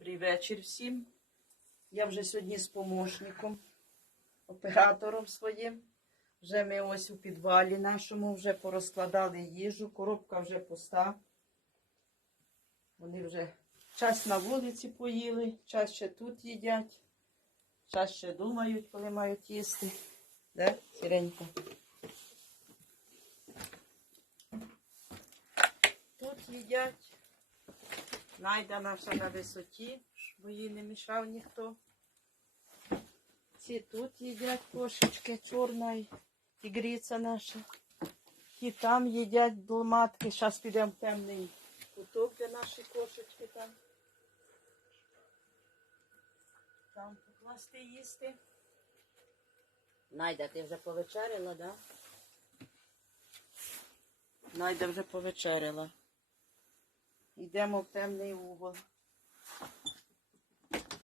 Добрий вечір всім. Я вже сьогодні з помощником, оператором своїм. Вже ми ось у підвалі нашому вже порозкладали їжу, коробка вже пуста. Вони вже час на вулиці поїли, час ще тут їдять, час ще думають, коли мають їсти. Де, сіренько? Тут їдять. Найда наша на висоті, бо їй не мішав ніхто. Ці тут їдять кошечки, чорна і тігриця наша. Ті там їдять долматки. Зараз підемо в темний куток, де наші кошечки там. Там покласти їсти. Найда, ти вже повечеряла, да? Найда вже повечеряла. Йдемо в темний угол.